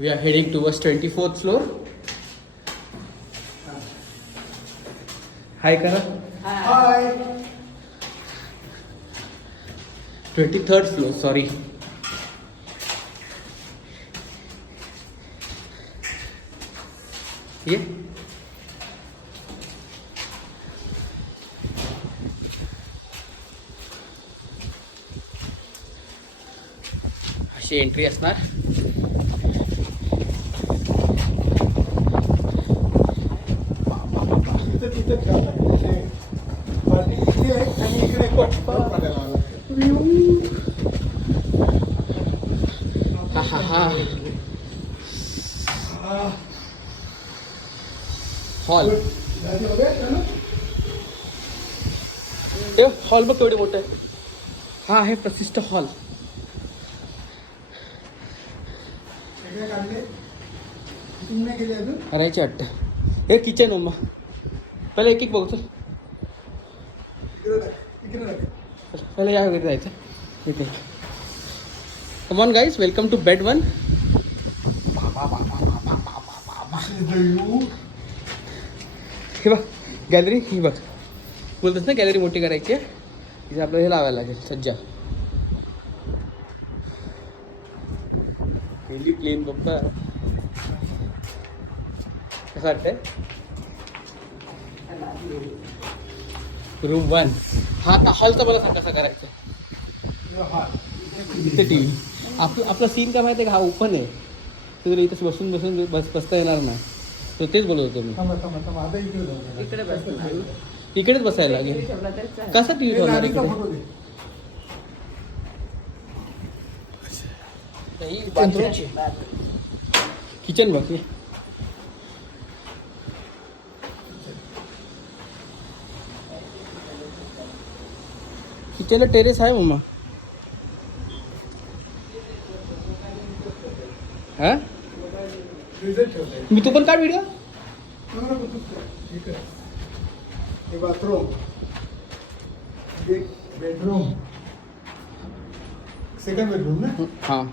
We are heading towards 24th floor. Hi करा. Hi. 23rd floor, sorry. ये अशी entry असणार. हा हा हा. हॉल. हॉल बघ केवढे मोठे आहे. हा आहे प्रशिष्ट हॉल. करायचे वाटतं. हे किचन मग पहिले एक एक बघतो. पहिले या वगैरे जायचं. इथे come on guys, welcome to bed 1. हे बघ गॅलरी. ही बघ बोलतोस ना गॅलरी मोठी करायची आहे. तिथे आपल्याला हे लावायला लागेल सज्जा. पहिली प्लेन बघा कसं वाटतंय. रूम 1. हा आता हॉलचा मला सांग कसं करायचं. इथे टी व्ही. आपला सीन काय माहिती आहे का, हा ओपन आहे. तुला इथं बसून बसता येणार नाही. तर तेच बोलत होतो मी. इकडेच बसायला लागेल. कसा टी व्ही ठेवणार इकडे. बाथरूमची किचन बघ. किचनला टेरेस आहे मम्मा. हा मी तू पण काढ video. Bathroom, bedroom, second bedroom ना. हां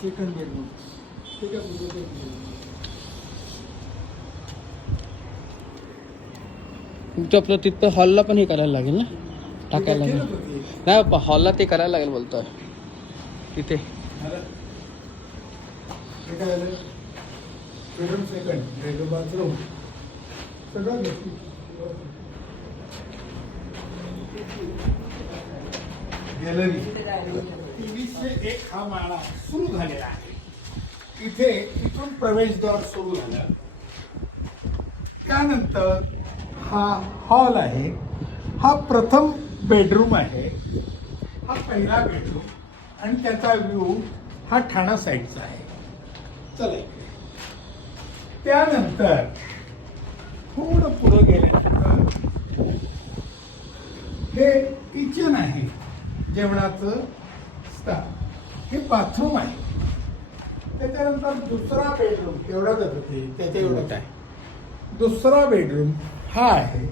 सेकंड बेडरूम. ठीक आहे. तुमचं आपलं तिथं हॉलला पण हे करायला लागेल ना, टाकायला लागेल. नाही हॉलला ते करायला लागेल बोलतोय तिथे. बेडरूम सेकंड, बेडरूम बाथरूम सगळं. गॅलरी. 2301 हा माळा सुरू झालेला आहे. इथून प्रवेशद्वार सुरू झालं. त्यानंतर हा हॉल आहे. हा प्रथम बेडरूम आहे. हा पहिला बेडरूम आणि त्याचा व्ह्यू हा ठाणा साईडचा आहे. चला इकडे. त्यानंतर थोडं पुढे गेल्यानंतर हे किचन आहे, जेवणाचं स्थान. हे बाथरूम आहे. त्याच्यानंतर दुसरा बेडरूम एवढाच होते, त्याच्या एवढाच आहे. दुसरा बेडरूम हा आहे,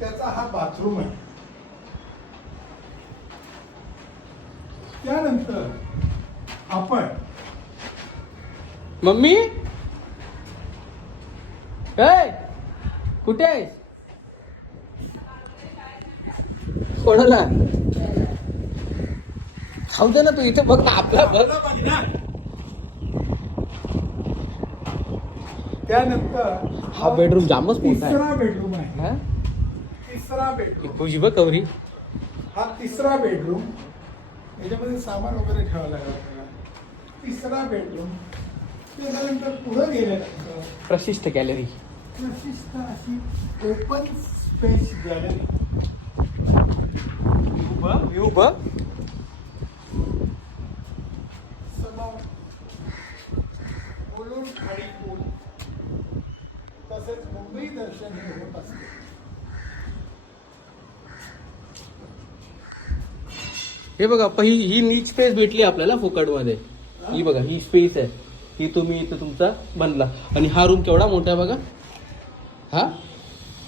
त्याचा हा बाथरूम आहे. त्यानंतर आपण मम्मी काय कुठे आहेस. कोणाला खाऊ दे ना तू. इथे बघ ना आपला बघ. त्यानंतर हा बेडरूम जामच मोठा आहे. तिसरा बेडरूम आहे. हा तिसरा बेडरूम. तुझी बघ कवरी. हा तिसरा बेडरूम. याच्यामध्ये सामान वगैरे ठेवावं लागेल आपल्याला. तिसरा बेडरूम. त्याच्यानंतर पुढे गेल्यानंतर प्रशिष्ट गॅलरी. प्रशिष्ट अशी ओपन स्पेस गॅलरी. व्ह्यू बघ. समोर मुलुंड खाडी पूल, तसेच मुंबई दर्शन हे होत असते. हे बघा ही नीट स्पेस भेटली आपल्याला फुकटमध्ये. ही बघा ही स्पेस आहे. ही तुम्ही इथं तुमचा बनला. आणि हा रूम केवढा मोठा आहे बघा. हा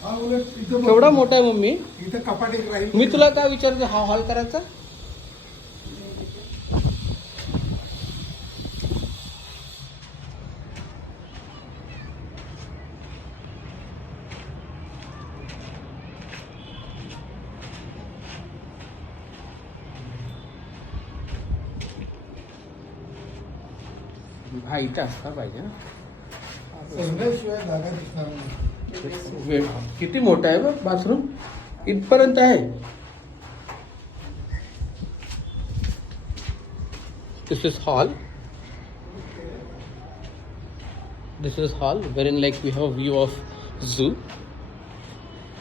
हा उलट इथं केवढा मोठा आहे मम्मी. इथं कपाट एक राहील. मी तुला काय विचारते, हा हॉल करायचा. हा इथं असला पाहिजे ना. संघाशिवाय जागा दिसणार नाही. वेळ किती मोठा आहे बघ बाथरूम, इथपर्यंत आहे. This is hall. This is hall wherein like we have a view of zoo.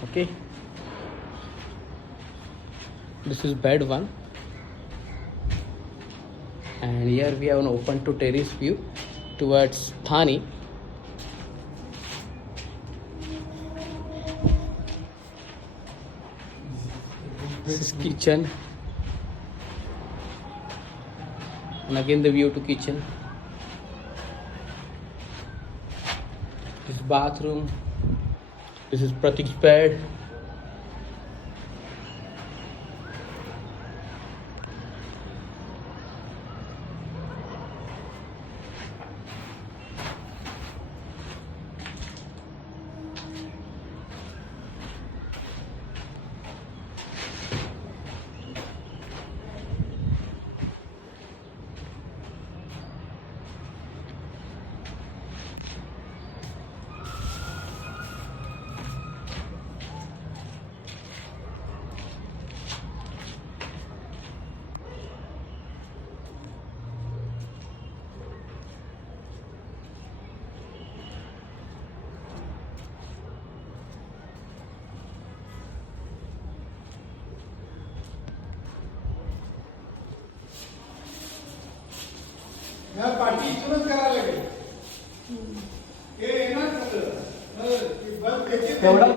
Okay. This is bed 1. And here we have an open to terrace view towards Thane. This is kitchen. And again the view to kitchen. This is bathroom. This is Pratik's bed. या पाठी इथूनच करायला लागेल. हे येणार कसं? Bulb त्याचे